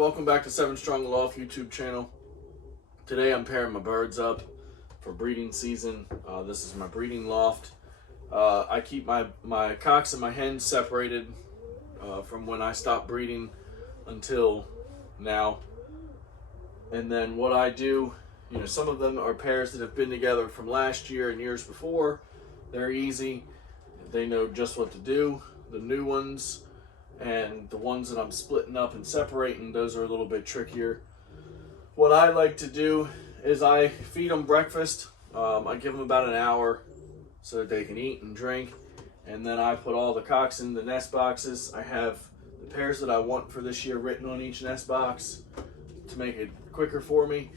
welcome back to 7 Strong Loft YouTube channel. Today I'm pairing my birds up for breeding season. This is my breeding loft. I keep my cocks and my hens separated from when I stopped breeding until now. And then what I do, some of them are pairs that have been together from last year and years before. They're easy. They know just what to do. The new ones and the ones that I'm splitting up and separating, those are a little bit trickier. What I like to do is I feed them breakfast. I give them about an hour so that they can eat and drink. And then I put all the cocks in the nest boxes. I have the pairs that I want for this year written on each nest box to make it quicker for me.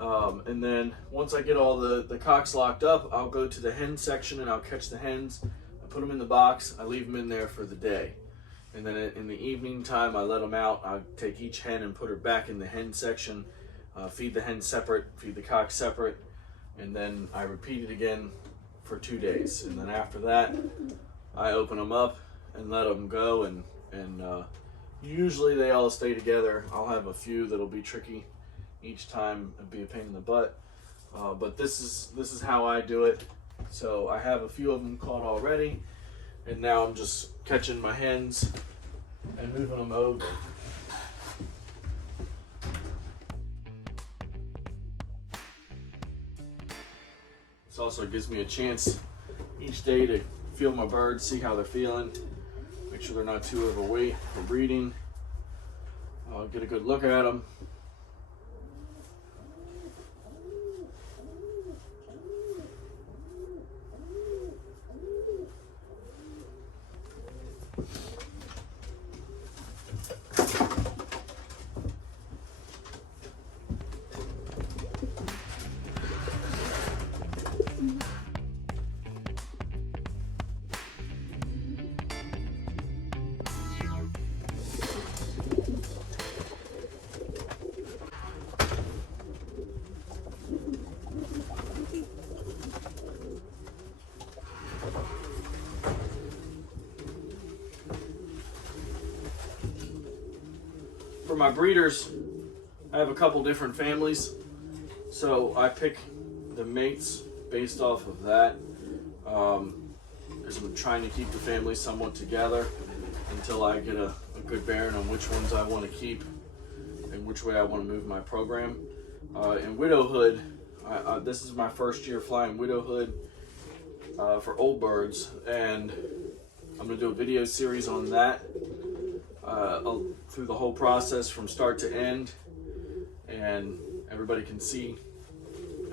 And then once I get all the cocks locked up, I'll go to the hen section and I'll catch the hens. I put them in the box. I leave them in there for the day. And then in the evening time, I let them out. I take each hen and put her back in the hen section, feed the hen separate, feed the cock separate, and then I repeat it again for 2 days. And then after that, I open them up and let them go. And usually they all stay together. I'll have a few that'll be tricky each time and be a pain in the butt. But this is how I do it. So I have a few of them caught already. And now I'm just catching my hens and moving them over. This also gives me a chance each day to feel my birds, see how they're feeling, make sure they're not too overweight for breeding. I'll get a good look at them. For my breeders, I have a couple different families, so I pick the mates based off of that. As I'm trying to keep the family somewhat together until I get a good bearing on which ones I want to keep and which way I want to move my program. In widowhood, this is my first year flying widowhood for old birds, and I'm going to do a video series on that. Through the whole process from start to end, and everybody can see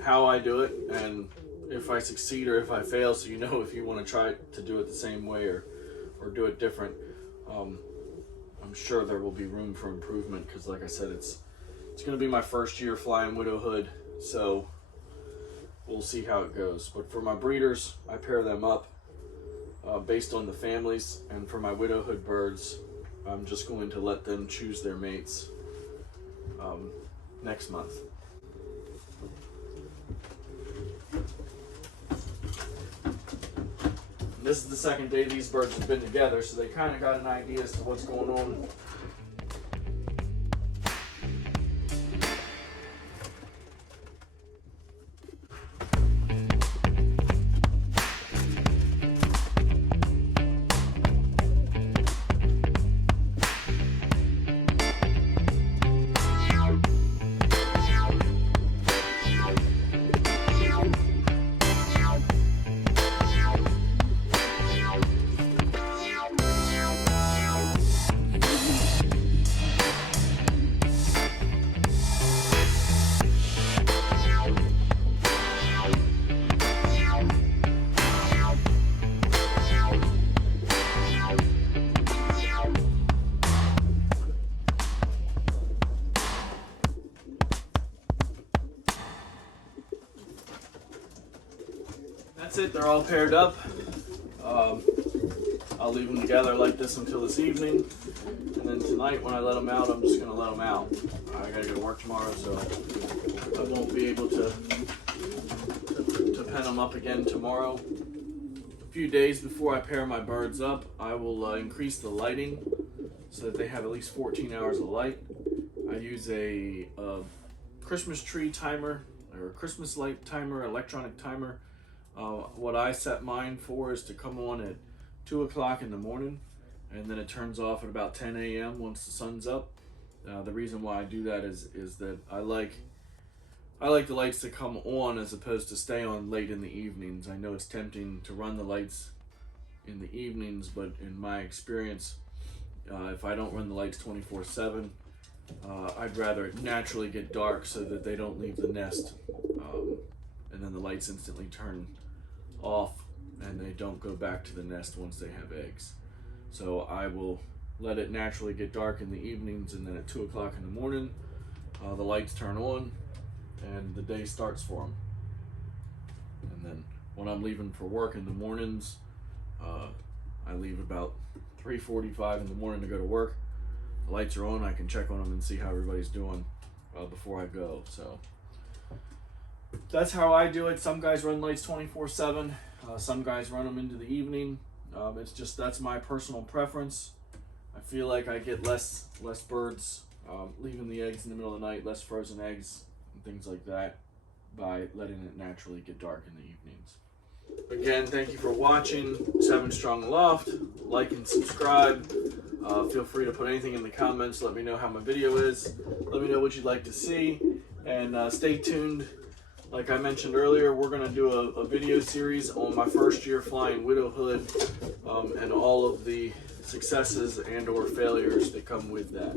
how I do it and if I succeed or if I fail, so if you want to try to do it the same way or do it different. I'm sure there will be room for improvement because, like I said, it's going to be my first year flying widowhood, so we'll see how it goes. But for my breeders, I pair them up based on the families, and for my widowhood birds, I'm just going to let them choose their mates next month. This is the second day these birds have been together, so they kind of got an idea as to what's going on. That's it, they're all paired up. I'll leave them together like this until this evening, and then tonight when I let them out, I'm just gonna let them out. I gotta go to work tomorrow, so I won't be able to pen them up again tomorrow. A few days before I pair my birds up, I will increase the lighting so that they have at least 14 hours of light. I use a Christmas tree timer or a Christmas light timer, electronic timer. What I set mine for is to come on at 2 o'clock in the morning, and then it turns off at about 10 a.m. once the sun's up. The reason why I do that is that I like the lights to come on as opposed to stay on late in the evenings. I know it's tempting to run the lights in the evenings, but in my experience, if I don't run the lights 24/7, I'd rather it naturally get dark so that they don't leave the nest, and then the lights instantly turn off and they don't go back to the nest once they have eggs. So I will let it naturally get dark in the evenings, and then at 2 o'clock in the morning, the lights turn on and the day starts for them. And then when I'm leaving for work in the mornings, I leave about 3:45 in the morning to go to work. The lights are on, I can check on them and see how everybody's doing before I go. So that's how I do it. Some guys run lights 24/7. Some guys run them into the evening. It's just, that's my personal preference. I feel like I get less birds leaving the eggs in the middle of the night, less frozen eggs and things like that, by letting it naturally get dark in the evenings. Again, thank you for watching 7 Strong Loft. Like and subscribe. Feel free to put anything in the comments. Let me know how my video is. Let me know what you'd like to see. And stay tuned. Like I mentioned earlier, we're going to do a video series on my first year flying widowhood, and all of the successes and or failures that come with that.